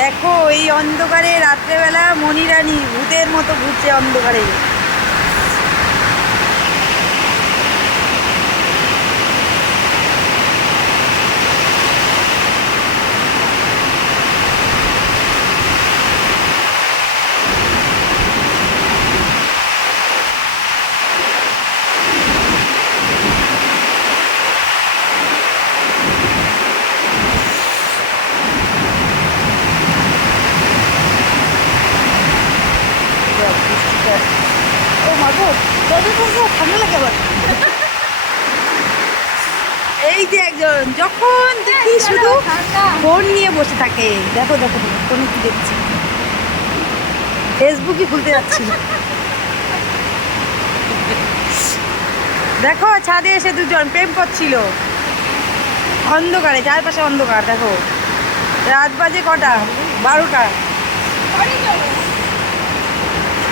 দেখো এই অন্ধকারে রাত্রেবেলা মণিরানী ভূতের মতো ঘুরছে অন্ধকারে। ও মাগো ঠান্ডা লাগে আবার। এই যে একজন যখন দেখি শুধু ফোন নিয়ে বসে থাকে। দেখো দেখো ফোনে কি দেখছি, ফেসবুকই খুলতে যাচ্ছি। দেখো ছাদে এসে দুজন প্রেম করছিল অন্ধকারে, চারপাশে অন্ধকার। দেখো রাত বাজে কটা, 12টা।